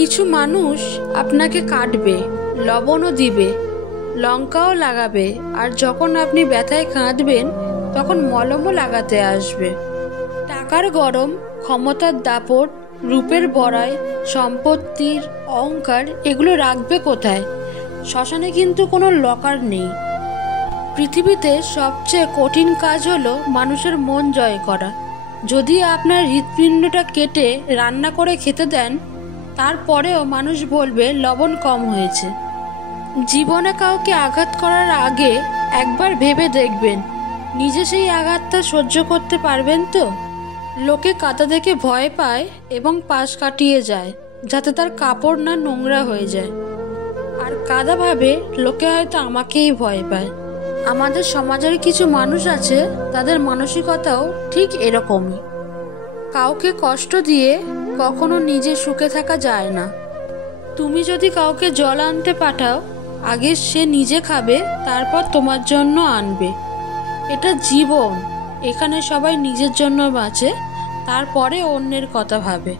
কিছু মানুষ আপনাকে কাটবে, লবণও দিবে, লঙ্কাও লাগাবে, আর যখন আপনি ব্যথায় কাঁদবেন তখন মলমও লাগাতে আসবে। টাকার গরম, ক্ষমতার দাপট, রূপের বড়াই, সম্পত্তির অহংকার এগুলো রাখবে কোথায়? শ্মশানে কিন্তু কোনো লকার নেই। পৃথিবীতে সবচেয়ে কঠিন কাজ হলো মানুষের মন জয় করা। যদি আপনার হৃৎপিণ্ডটা কেটে রান্না করে খেতে দেন, তারপরেও মানুষ বলবে লবণ কম হয়েছে। জীবনে কাউকে আঘাত করার আগে একবার ভেবে দেখবেন নিজে সেই আঘাতটা সহ্য করতে পারবেন তো। লোকে কাদা দেখে ভয় পায় এবং পাশ কাটিয়ে যায় যাতে তার কাপড় না নোংরা হয়ে যায়। আর কাদা ভাবে লোকে হয়তো আমাকেই ভয় পায়। আমাদের সমাজের কিছু মানুষ আছে, তাদের মানসিকতাও ঠিক এরকমই। কাউকে কষ্ট দিয়ে কখনো নিজে সুখে থাকা যায় না। তুমি যদি কাউকে জল আনতে পাঠাও, আগে সে নিজে খাবে, তারপর তোমার জন্য আনবে। এটা জীবন, এখানে সবাই নিজের জন্য বাঁচে, তারপরে অন্যের কথা ভাবে।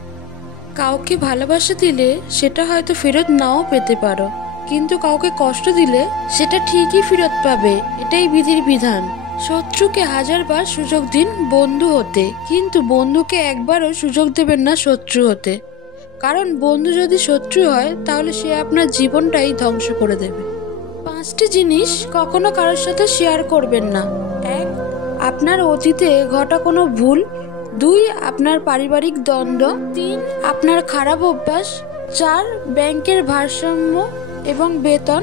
কাউকে ভালোবাসা দিলে সেটা হয়তো ফেরত নাও পেতে পারো, কিন্তু কাউকে কষ্ট দিলে সেটা ঠিকই ফেরত পাবে। এটাই বিধির বিধান। শত্রুকে হাজারবার সুযোগ দিন বন্ধু হতে, কিন্তু বন্ধুকে একবারও সুযোগ দেবেন না শত্রু হতে। কারণ বন্ধু যদি শত্রু হয় তাহলে সে আপনার জীবনটাই ধ্বংস করে দেবে। 5টি জিনিস কখনো কারোর সাথে শেয়ার করবেন না। 1. আপনার অতীতে ঘটা কোনো ভুল। 2. আপনার পারিবারিক দ্বন্দ্ব। 3. আপনার খারাপ অভ্যাস। 4. ব্যাংকের ভারসাম্য এবং বেতন।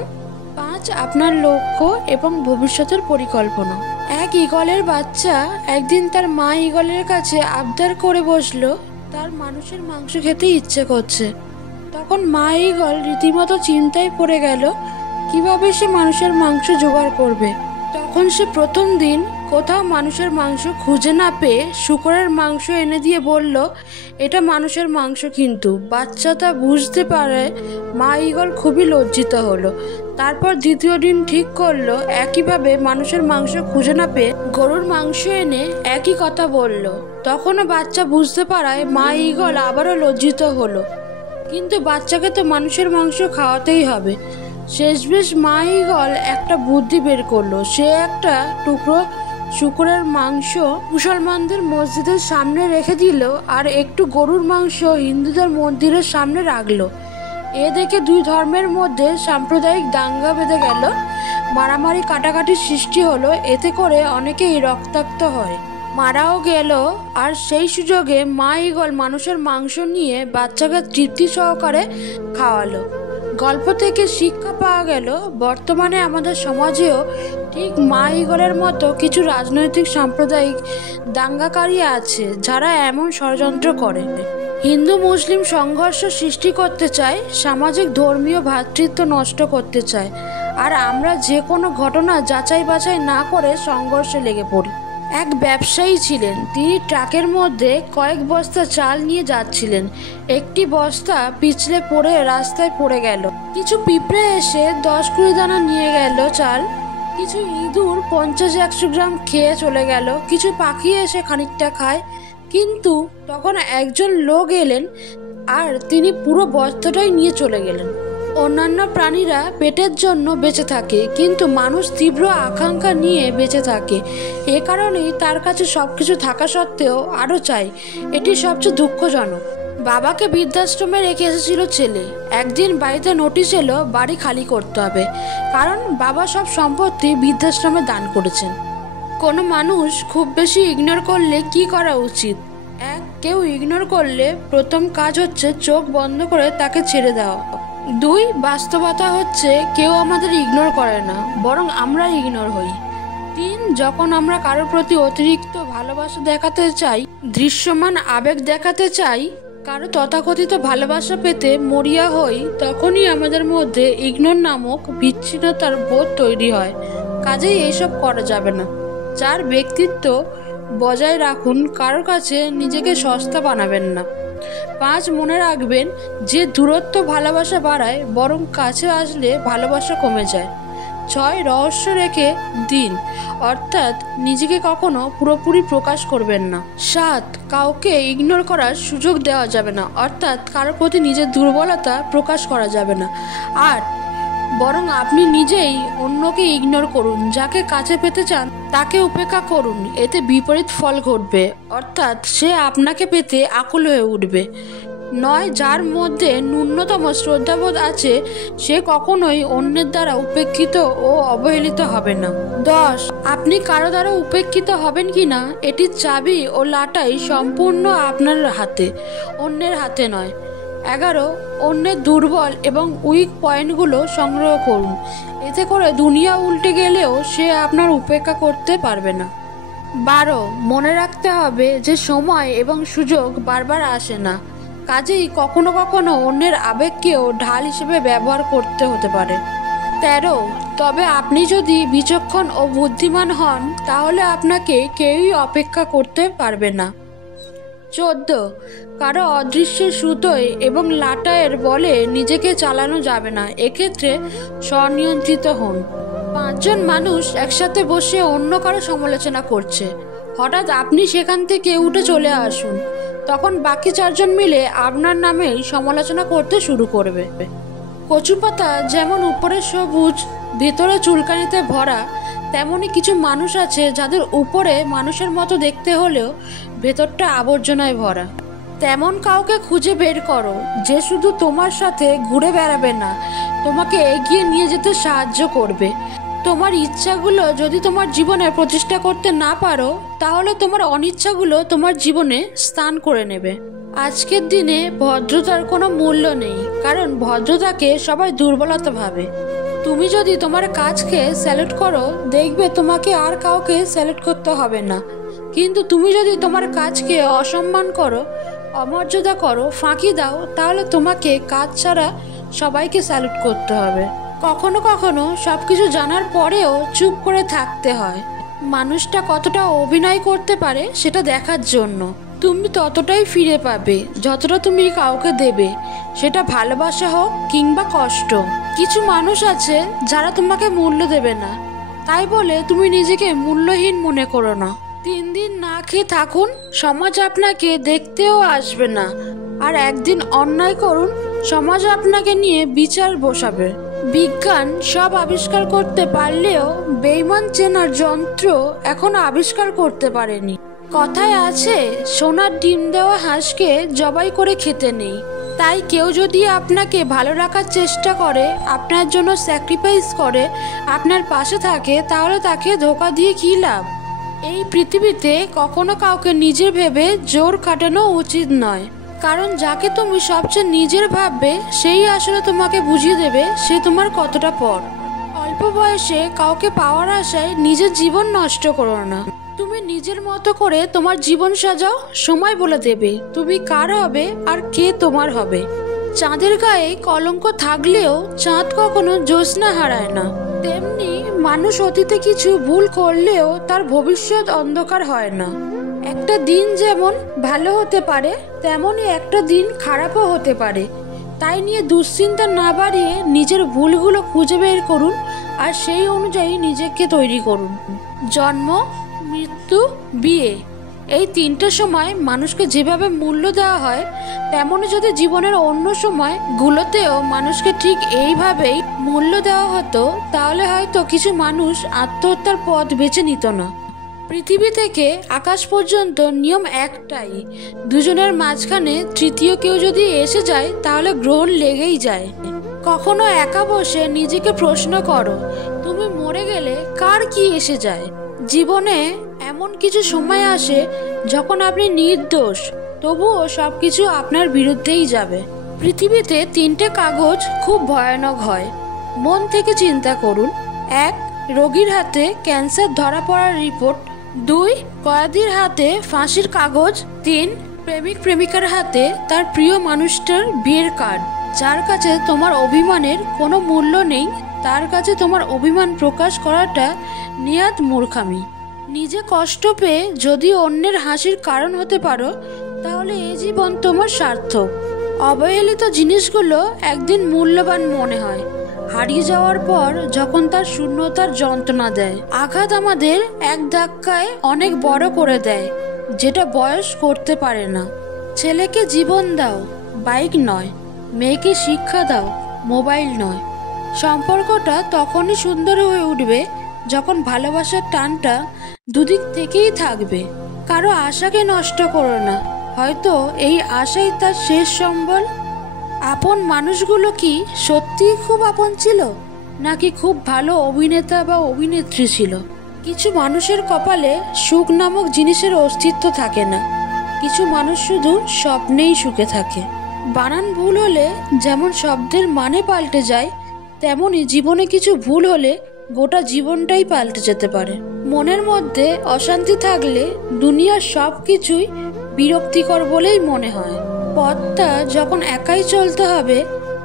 5. আপনার লক্ষ্য এবং ভবিষ্যতের পরিকল্পনা। এক ঈগলের বাচ্চা একদিন তার মা ঈগলের কাছে আবদার করে বসলো তার মানুষের মাংস খেতে ইচ্ছে করছে। তখন মা ঈগল রীতিমতো চিন্তায় পড়ে গেল কিভাবে সে মানুষের মাংস জোগাড় করবে। তখন সে প্রথম দিন কোথাও মানুষের মাংস খুঁজে না পেয়ে শূকরের মাংস এনে দিয়ে বলল, এটা মানুষের মাংস। কিন্তু বাচ্চাটা বুঝতে পারে মা ঈগল খুবই লজ্জিত হলো। তারপর দ্বিতীয় দিন ঠিক করলো একইভাবে মানুষের মাংস খুঁজে না পেয়ে গরুর মাংস এনে একই কথা বলল। তখনও বাচ্চা বুঝতে পারায় মা ঈগল আবারও লজ্জিত হলো, কিন্তু বাচ্চাকে তো মানুষের মাংস খাওয়াতেই হবে। শেষমেশ মা ঈগল একটা বুদ্ধি বের করলো। সে একটা টুকরো শূকরের মাংস মুসলমানদের মসজিদের সামনে রেখে দিল আর একটু গরুর মাংস হিন্দুদের মন্দিরের সামনে রাখলো। এ দেখে দুই ধর্মের মধ্যে সাম্প্রদায়িক দাঙ্গা বেঁধে গেল, মারামারি কাটাকাটির সৃষ্টি হলো। এতে করে অনেকেই রক্তাক্ত হয়, মারাও গেল। আর সেই সুযোগে মা ঈগল মানুষের মাংস নিয়ে বাচ্চাকে তৃপ্তি সহকারে খাওয়ালো। গল্প থেকে শিক্ষা পাওয়া গেল বর্তমানে আমাদের সমাজেও ঠিক মা ঈগলের মতো কিছু রাজনৈতিক সাম্প্রদায়িক দাঙ্গাকারী আছে যারা এমন ষড়যন্ত্র করে। হিন্দু মুসলিম সংঘর্ষ সৃষ্টি করতে চায়, সামাজিক ধর্মীয় ভ্রাতৃত্ব নষ্ট করতে চায়, আর আমরা যে কোনো ঘটনা যাচাই বাছাই না করে সংঘর্ষে লেগে পড়ি। এক ব্যবসায়ী ছিলেন, তিনি ট্রাকের মধ্যে কয়েক বস্তা চাল নিয়ে যাচ্ছিলেন। একটি বস্তা পিছলে পড়ে রাস্তায় পড়ে গেল। কিছু পিঁপড়ে এসে 10-20 দানা নিয়ে গেল চাল। কিছু ইঁদুর 50-100 গ্রাম খেয়ে চলে গেল। কিছু পাখি এসে খানিকটা খায়। কিন্তু তখন একজন লোক এলেন আর তিনি পুরো বস্তাটাই নিয়ে চলে গেলেন। অন্যান্য প্রাণীরা পেটের জন্য বেঁচে থাকে, কিন্তু মানুষ তীব্র আকাঙ্ক্ষা নিয়ে বেঁচে থাকে। এ কারণেই তার কাছে সবকিছু থাকা সত্ত্বেও আরও চাই। এটি সবচেয়ে দুঃখজনক। বাবাকে বৃদ্ধাশ্রমে রেখে এসেছিল ছেলে। একদিন বাড়িতে নোটিশ এলো বাড়ি খালি করতে হবে, কারণ বাবা সব সম্পত্তি বৃদ্ধাশ্রমে দান করেছেন। কোনো মানুষ খুব বেশি ইগনোর করলে কি করা উচিত? 1. কেউ ইগনোর করলে প্রথম কাজ হচ্ছে চোখ বন্ধ করে তাকে ছেড়ে দেওয়া। 2. বাস্তবতা হচ্ছে কেউ আমাদের ইগনোর করে না, বরং আমরা ইগনোর হই। 3. যখন আমরা কারোর প্রতি অতিরিক্ত ভালোবাসা দেখাতে চাই, দৃশ্যমান আবেগ দেখাতে চাই, কারো তথাকথিত ভালোবাসা পেতে মরিয়া হই, তখনই আমাদের মধ্যে ইগনোর নামক বিচ্ছিন্নতার বোধ তৈরি হয়। কাজেই এইসব করা যাবে না। 4. ব্যক্তিত্ব বজায় রাখুন, কারোর কাছে নিজেকে সস্তা বানাবেন না। 5. মনে রাখবেন যে দূরত্ব ভালোবাসা বাড়ায়, বরং কাছে আসলে ভালোবাসা কমে যায়। 6 রহস্য রেখে দিন, অর্থাৎ নিজেকে কখনো পুরোপুরি প্রকাশ করবেন না। 7 কাউকে ইগনোর করার সুযোগ দেওয়া যাবে না, অর্থাৎ কারোর প্রতি নিজের দুর্বলতা প্রকাশ করা যাবে না। 8 বরং আপনি নিজেই অন্যকে ইগনোর করুন, যাকে কাছে পেতে চান তাকে উপেক্ষা করুন, এতে বিপরীত ফল ঘটবে, অর্থাৎ সে আপনাকে পেতে আকুল হয়ে উঠবে। 9 যার মধ্যে ন্যূনতম শ্রদ্ধাবোধ আছে সে কখনোই অন্যের দ্বারা উপেক্ষিত ও অবহেলিত হবে না। 10 আপনি কারো দ্বারা উপেক্ষিত হবেন কিনা এটির চাবি ও লাটাই সম্পূর্ণ আপনার হাতে, অন্যের হাতে নয়। 11 অন্যের দুর্বল এবং উইক পয়েন্টগুলো সংগ্রহ করুন, এতে করে দুনিয়া উল্টে গেলেও সে আপনার উপেক্ষা করতে পারবে না। 12 মনে রাখতে হবে যে সময় এবং সুযোগ বারবার আসে না, কাজেই কখনো কখনো অন্যের আবেগকেও ঢাল হিসেবে ব্যবহার করতে হতে পারে। 13 তবে আপনি যদি বিচক্ষণ ও বুদ্ধিমান হন তাহলে আপনাকে কেউই অপেক্ষা করতে পারবে না। 14 কারো অদৃশ্য সুতোয় এবং লাটাইয়ের বলে নিজেকে চালানো যাবে না, এক্ষেত্রে স্বনিয়ন্ত্রিত হন। 5 জন মানুষ একসাথে বসে অন্য কারো সমালোচনা করছে, হঠাৎ আপনি সেখান থেকে উঠে চলে আসুন, তখন বাকি 4 জন মিলে আপনার নামেই সমালোচনা করতে শুরু করবে। কচু পাতা যেমন উপরে সবুজ ভেতরে চুলকানিতে ভরা, তেমনই কিছু মানুষ আছে যাদের উপরে মানুষের মতো দেখতে হলেও ভেতরটা আবর্জনায় ভরা। তেমন কাউকে খুঁজে বের করো যে শুধু তোমার সাথে ঘুরে বেড়াবে না, তোমাকে এগিয়ে নিয়ে যেতে সাহায্য করবে। তোমার ইচ্ছাগুলো যদি তোমার জীবনে প্রতিষ্ঠা করতে না পারো তাহলে তোমার অনিচ্ছাগুলো তোমার জীবনে স্থান করে নেবে। আজকের দিনে ভদ্রতার কোনো মূল্য নেই, কারণ ভদ্রতাকে সবাই দুর্বলতা ভাবে। তুমি যদি তোমার কাজকে স্যালুট করো দেখবে তোমাকে আর কাউকে স্যালুট করতে হবে না, কিন্তু তুমি যদি তোমার কাজকে অসম্মান করো, অমর্যাদা করো, ফাঁকি দাও, তাহলে তোমাকে কাজ ছাড়া সবাইকে স্যালুট করতে হবে। কখনো কখনো সব কিছু জানার পরেও চুপ করে থাকতে হয়, মানুষটা কতটা অভিনয় করতে পারে সেটা দেখার জন্য। তুমি ততটাই ফিরে পাবে যতটা তুমি কাউকে দেবে, সেটা ভালোবাসা হোক কিংবা কষ্ট। কিছু মানুষ আছে যারা তোমাকে মূল্য দেবে না, তাই বলে তুমি নিজেকে মূল্যহীন মনে করো না। 3 দিন না খেয়ে থাকুন, সমাজ আপনাকে দেখতেও আসবে না, আর একদিন অন্যায় করুন, সমাজ আপনাকে নিয়ে বিচার বসাবে। বিজ্ঞান সব আবিষ্কার করতে পারলেও বেঈমান চেনার যন্ত্র এখনো আবিষ্কার করতে পারেনি। কথায় আছে, সোনার ডিম দেওয়া হাঁসকে জবাই করে খেতে নেই। তাই কেউ যদি আপনাকে ভালো রাখার চেষ্টা করে, আপনার জন্য স্যাক্রিফাইস করে, আপনার পাশে থাকে, তাহলে তাকে ধোঁকা দিয়ে কী লাভ? এই পৃথিবীতে কখনো কাউকে নিজের ভেবে জোর কাটানো উচিত নয়, কারণ যাকে তুমি সবচেয়ে নিজের ভাববে সেই আসলে তোমাকে বুঝিয়ে দেবে সে তোমার কতটা পর। অল্প বয়সে কাউকে পাওয়ার আশায় নিজের জীবন নষ্ট করো না। তুমি নিজের মতো করে তোমার জীবন সাজাও, সময় বলে দেবে তুমি কার হবে আর কে তোমার হবে। চাঁদের গায়ে কলঙ্ক থাকলেও চাঁদ কখনো জ্যোৎস্না হারায় না, তেমনি মানুষ অতীতে কিছু ভুল করলেও তার ভবিষ্যৎ অন্ধকার হয় না। একটা দিন যেমন ভালো হতে পারে তেমনই একটা দিন খারাপও হতে পারে, তাই নিয়ে দুশ্চিন্তা না বাড়িয়ে নিজের ভুলগুলো খুঁজে বের করুন আর সেই অনুযায়ী নিজেকে তৈরি করুন। জন্ম, মৃত্যু, বিয়ে, এই 3টে সময় মানুষকে যেভাবে মূল্য দেওয়া হয়, তেমনই যদি জীবনের অন্য সময়গুলোতেও মানুষকে ঠিক এইভাবেই মূল্য দেওয়া হতো তাহলে হয়তো কিছু মানুষ আত্মহত্যার পথ বেছে নিত না। পৃথিবী থেকে আকাশ পর্যন্ত নিয়ম একটাই, দুজনের মাঝখানে তৃতীয় কেউ যদি এসে যায় তাহলে গ্রহণ লেগেই যায়। কখনো একা বসে নিজেকে প্রশ্ন করো, তুমি মরে গেলে কার কি এসে যায়? জীবনে এমন কিছু সময় আসে যখন আপনি নির্দোষ, তবুও সবকিছু আপনার বিরুদ্ধেই যাবে। পৃথিবীতে 3টে কাগজ খুব ভয়ানক হয়, মন থেকে চিন্তা করুন। 1 রোগীর হাতে ক্যান্সার ধরা পড়ার রিপোর্ট, 2 কয়েদির হাতে ফাঁসির কাগজ, 3 প্রেমিক প্রেমিকার হাতে তার প্রিয় মানুষটার বিয়ের কার্ড। যার কাছে তোমার অভিমানের কোনো মূল্য নেই তার কাছে তোমার অভিমান প্রকাশ করাটা নিহাত মূর্খামি। নিজে কষ্ট পেয়ে যদি অন্যের হাসির কারণ হতে পারো তাহলে এই জীবন তোমার সার্থক। অবহেলিত জিনিসগুলো একদিন মূল্যবান মনে হয়, হারিয়ে যাওয়ার পর যখন তার শূন্যতার যন্ত্রণা দেয়। আঘাত আমাদের এক ধাক্কায় অনেক বড় করে দেয়, যেটা বয়স করতে পারে না। ছেলেকে জীবন দাও, বাইক নয়। মেয়েকে শিক্ষা দাও, মোবাইল নয়। সম্পর্কটা তখনই সুন্দর হয়ে উঠবে যখন ভালোবাসার টানটা দুদিক থেকেই থাকবে। কারো আশাকে নষ্ট করো না, হয়তো এই আশাই তার শেষ সম্বল। আপন মানুষগুলো কি সত্যিই খুব আপন ছিল, নাকি খুব ভালো অভিনেতা বা অভিনেত্রী ছিল? কিছু মানুষের কপালে সুখ নামক জিনিসের অস্তিত্ব থাকে না, কিছু মানুষ শুধু স্বপ্নেই সুখে থাকে। বানান ভুল হলে যেমন শব্দের মানে পাল্টে যায়, তেমনি জীবনে কিছু ভুল হলে গোটা জীবনটাই পাল্টে যেতে পারে। মনের মধ্যে অশান্তি থাকলে দুনিয়ার সব কিছুই বিরক্তিকর বলেই মনে হয়। পথটা যখন একাই চলতে হবে,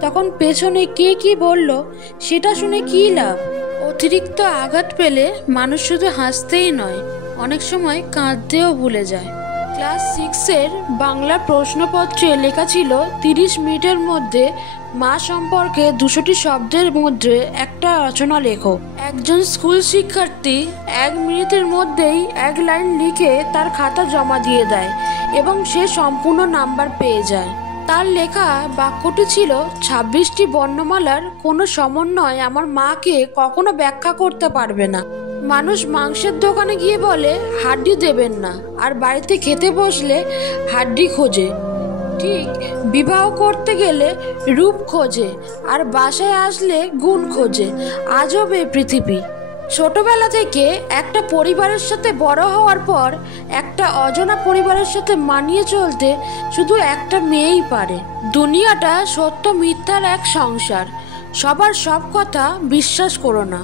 তখন পেছনে কে কি বলল সেটা শুনে কী লাভ? অতিরিক্ত আঘাত পেলে মানুষ শুধু হাসতেই নয়, অনেক সময় কাঁদতেও ভুলে যায়। ক্লাস 6-এর বাংলা প্রশ্নপত্রে লেখা ছিল 30 মিনিটের মধ্যে মা সম্পর্কে 200টি শব্দের মধ্যে একটা রচনা লেখো। একজন স্কুল শিক্ষার্থী 1 মিনিটের মধ্যেই 1 লাইন লিখে তার খাতা জমা দিয়ে দেয় এবং সে সম্পূর্ণ নাম্বার পেয়ে যায়। তার লেখা বাক্যটি ছিল, 26টি বর্ণমালার কোনো সমন্বয় আমার মাকে কখনো ব্যাখ্যা করতে পারবে না। মানুষ মাংসের দোকানে গিয়ে বলে হাড্ডি দেবেন না, আর বাড়িতে খেতে বসলে হাড্ডি খোঁজে। ঠিক বিবাহ করতে গেলে রূপ খোঁজে, আর বাসায় আসলে গুণ খোঁজে। আজব এই পৃথিবী। ছোটবেলা থেকে একটা পরিবারের সাথে বড় হওয়ার পর একটা অজানা পরিবারের সাথে মানিয়ে চলতে শুধু একটা মেয়েই পারে। দুনিয়াটা সত্য মিথ্যার এক সংসার। সবার সব কথা বিশ্বাস করো না।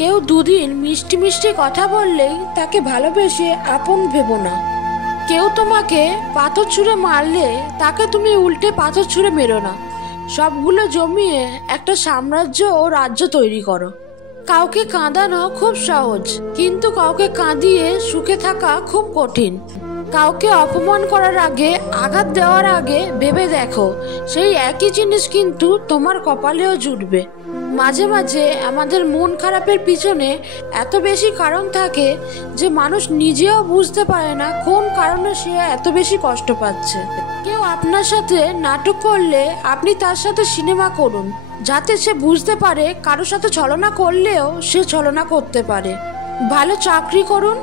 কেউ দুদিন মিষ্টি মিষ্টি কথা বললেই তাকে ভালোবেসে আপন ভেবো না। কেউ তোমাকে পাথর ছুঁড়ে মারলে তাকে তুমি উল্টে পাথর ছুঁড়ে মেরো না। সবগুলো জমিয়ে একটা সাম্রাজ্য ও রাজ্য তৈরি করো। কাউকে কাঁদানো খুব সহজ, কিন্তু কাউকে কাঁদিয়ে সুখে থাকা খুব কঠিন। কাউকে অপমান করার আগে, আঘাত দেওয়ার আগে ভেবে দেখো, সেই একই জিনিস কিন্তু তোমার কপালেও জুটবে। মাঝে মাঝে আমাদের মন খারাপের পিছনে এত বেশি কারণ থাকে যে মানুষ নিজেও বুঝতে পারে না কোন কারণে সে এত বেশি কষ্ট পাচ্ছে। কেউ আপনার সাথে নাটক করলে আপনি তার সাথে সিনেমা করুন, যাতে সে বুঝতে পারে কারোর সাথে ছলনা করলেও সে ছলনা করতে পারে। ভালো চাকরি করুন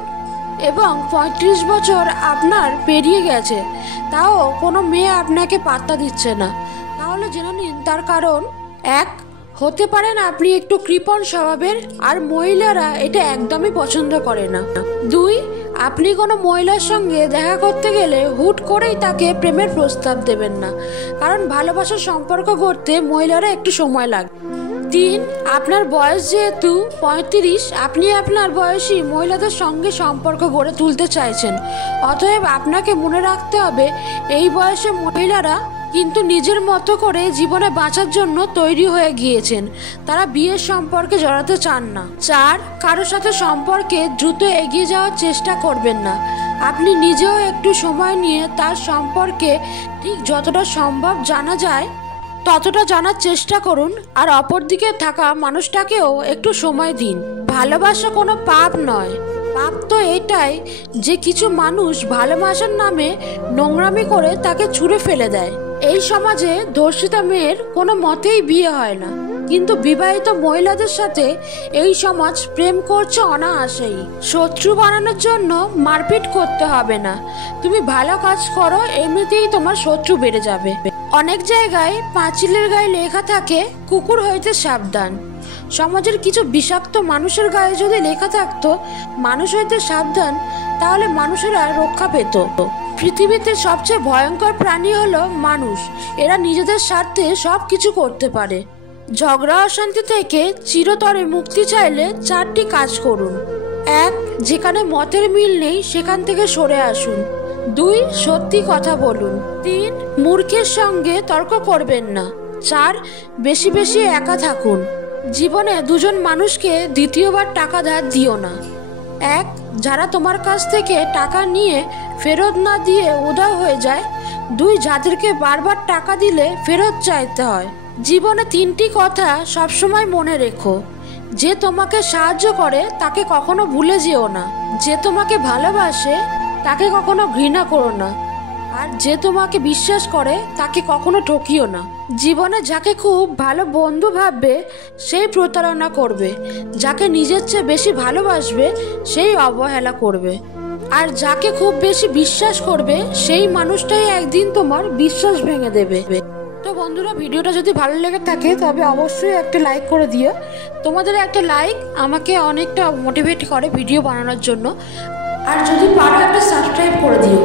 এবং 35 বছর আপনার পেরিয়ে গেছে, তাও কোনো মেয়ে আপনাকে পাত্তা দিচ্ছে না, তাহলে জেনে নিন তার কারণ। 1, হতে পারেন আপনি একটু কৃপণ স্বভাবের, আর মহিলারা এটা একদমই পছন্দ করে না। 2, আপনি কোনো মহিলার সঙ্গে দেখা করতে গেলে হুট করেই তাকে প্রেমের প্রস্তাব দেবেন না, কারণ ভালোবাসার সম্পর্ক গড়তে মহিলারা একটু সময় লাগে। 3, আপনার বয়স যেহেতু 35, আপনি আপনার বয়সী মহিলাদের সঙ্গে সম্পর্ক গড়ে তুলতে চাইছেন। অতএব আপনাকে মনে রাখতে হবে, এই বয়সে মহিলারা কিন্তু নিজের মতো করে জীবনে বাঁচার জন্য তৈরি হয়ে গিয়েছেন। তারা বিয়ের সম্পর্কে জড়াতে চান না। 4, কারোর সাথে সম্পর্কে দ্রুত এগিয়ে যাওয়ার চেষ্টা করবেন না। আপনি নিজেও একটু সময় নিয়ে তার সম্পর্কে ঠিক যতটা সম্ভব জানা যায় ততটা জানার চেষ্টা করুন, আর অপরদিকে থাকা মানুষটাকেও একটু সময় দিন। ভালোবাসা কোনো পাপ নয়। পাপ তো এটাই যে কিছু মানুষ ভালোবাসার নামে নোংরামি করে তাকে ছুঁড়ে ফেলে দেয়। এই সমাজে ধর্ষিতা মেয়ের কোনো মতেই বিয়ে হয় না, কিন্তু বিবাহিত মহিলাদের সাথে এই সমাজ প্রেম করছে অনায়াসেই। শত্রু বানানোর জন্য মারপিট করতে হবে না। তুমি ভালো কাজ করো, এমনিতেই তোমার শত্রু বেড়ে যাবে। অনেক জায়গায় পাঁচিলের গায়ে লেখা থাকে কুকুর হইতে সাবধান। সমাজের কিছু বিষাক্ত মানুষের গায়ে যদি লেখা থাকতো মানুষ হইতে সাবধান, তাহলে মানুষেরা রক্ষা পেত। পৃথিবীতে সবচেয়ে ভয়ঙ্কর প্রাণী হলো মানুষ। এরা নিজেদের স্বার্থে সব কিছু করতে পারে। ঝগড়া অশান্তি থেকে চিরতরে মুক্তি চাইলে 4টি কাজ করুন। 1, যেখানে মতের মিল নেই সেখান থেকে সরে আসুন। 2, সত্যি কথা বলুন। 3, মূর্খের সঙ্গে তর্ক করবেন না। 4, বেশি বেশি একা থাকুন। জীবনে 2জন মানুষকে দ্বিতীয়বার টাকা ধার দিও না। 1, যারা তোমার কাছ থেকে টাকা নিয়ে ফেরত না দিয়ে উধাও হয়ে যায়। 2, যাদেরকে বারবার টাকা দিলে ফেরত চাইতে হয়। জীবনে 3টি কথা সবসময় মনে রেখো। যে তোমাকে সাহায্য করে তাকে কখনো ভুলে যেও না, যে তোমাকে ভালোবাসে তাকে কখনো ঘৃণা করো না, আর যে তোমাকে বিশ্বাস করে তাকে কখনো ঠকিও না। জীবনে যাকে খুব ভালো বন্ধু ভাববে সেই প্রতারণা করবে, যাকে নিজের চেয়ে বেশি ভালোবাসবে সেই অবহেলা করবে, আর যাকে খুব বেশি বিশ্বাস করবে সেই মানুষটাই একদিন তোমার বিশ্বাস ভেঙে দেবে। তো বন্ধুরা, ভিডিওটা যদি ভালো লেগে থাকে তবে অবশ্যই একটা লাইক করে দিও। তোমাদের একটা লাইক আমাকে অনেকটা মোটিভেট করে ভিডিও বানানোর জন্য, আর যদি পারো একটা সাবস্ক্রাইব করে দিও।